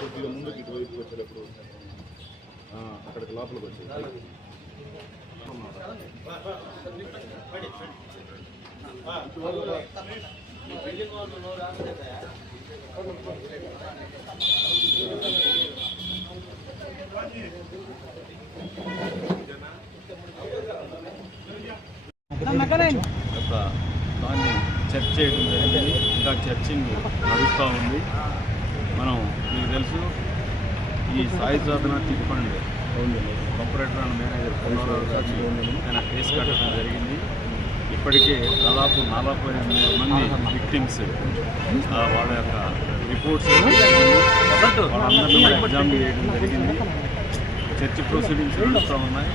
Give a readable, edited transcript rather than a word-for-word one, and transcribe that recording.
కొద్దిగా ముందుకి ఇటువైపు వచ్చేటప్పుడు అక్కడికి లోపలికి వచ్చేది. దాన్ని చర్చ చేయడం జరిగింది. ఇంకా చర్చింగ్ నడుస్తూ ఉంది. మనం మీకు తెలుసు ఈ Sai Sadhana chit fund operator and manager Pullarao గారిని ఆయన కేసు కట్టడం జరిగింది. ఇప్పటికే దాదాపు 48 మంది విక్టిమ్స్ వాళ్ళ యొక్క రిపోర్ట్స్ వాళ్ళందరినీ ఎగ్జామ్ చేయడం జరిగింది. చర్చ్ ప్రొసీడింగ్స్ నడుస్తూ ఉన్నాయి.